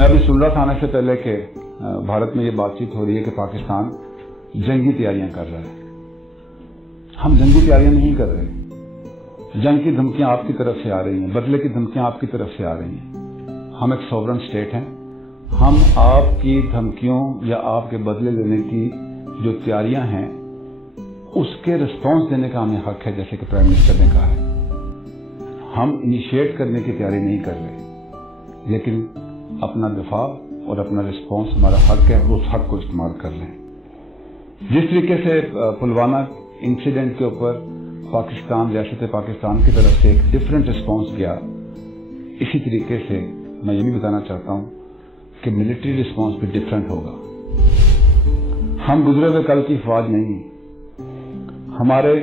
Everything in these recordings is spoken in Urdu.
میں ابھی سن رہا تھا آنے سے پہلے کہ بھارت میں یہ بات چیت ہو رہی ہے کہ پاکستان جنگی تیاریاں کر رہا ہے. ہم جنگی تیاریاں نہیں کر رہے. جنگ کی دھمکیاں آپ کی طرف سے آ رہی ہیں, بدلے کی دھمکیاں آپ کی طرف سے آ رہی ہیں. ہم ایک سوورن اسٹیٹ ہیں. ہم آپ کی دھمکیوں یا آپ کے بدلے لینے کی جو تیاریاں ہیں اس کے رسپانس دینے کا ہمیں حق ہے, جیسے کہ پرائم منسٹر نے کہا ہے. ہم انیشیٹ کرنے کی تیاری نہیں کر رہے, لیکن اپنا دفاع اور اپنا رسپانس ہمارا حق ہے اور اس حق کو استعمال کر لیں. جس طریقے سے پلوامہ انسیڈنٹ کے اوپر پاکستان, ریاست پاکستان کی طرف سے ایک ڈفرینٹ رسپانس گیا, اسی طریقے سے میں یہ بھی بتانا چاہتا ہوں کہ ملٹری رسپانس بھی ڈفرینٹ ہوگا. ہم گزرے ہوئے کل کی فوج نہیں ہیں. ہمارے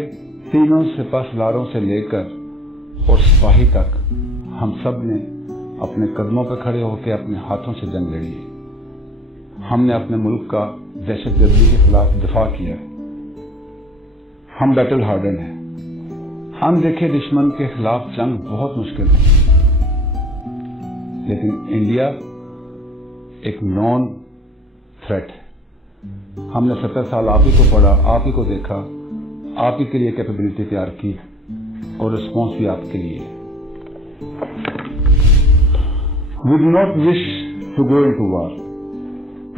تینوں سپہ سالاروں سے لے کر اور سپاہی تک ہم سب نے اپنے قدموں پہ کھڑے ہو کے اپنے ہاتھوں سے جنگ لڑی ہے. ہم نے اپنے ملک کا دہشت گردی کے خلاف دفاع کیا ہے. ہم بیٹل ہارڈن ہیں. ہم دیکھیں دشمن کے خلاف جنگ بہت مشکل ہے, لیکن انڈیا ایک نون تھریٹ ہے. ہم نے 70 سال آپ ہی کو پڑھا, آپ ہی کو دیکھا, آپ ہی کے لیے کیپیبلٹی تیار کی اور رسپانس بھی آپ کے لیے. We do not wish to go into war,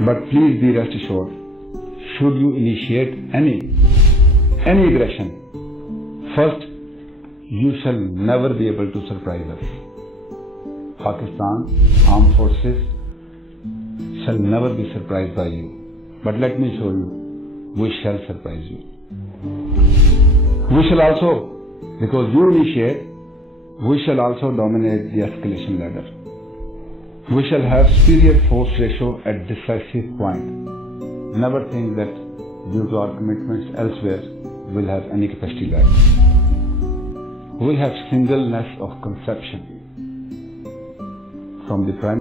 but please be rest assured, should you initiate any aggression, first, you shall never be able to surprise us. Pakistan Armed Forces shall never be surprised by you, but let me show you, we shall surprise you. We shall also, because you initiate, we shall also dominate the escalation ladder. We shall have superior force ratio at decisive point. Never think that due to our commitments elsewhere we'll have any capacity left. We have singleness of conception from the Prime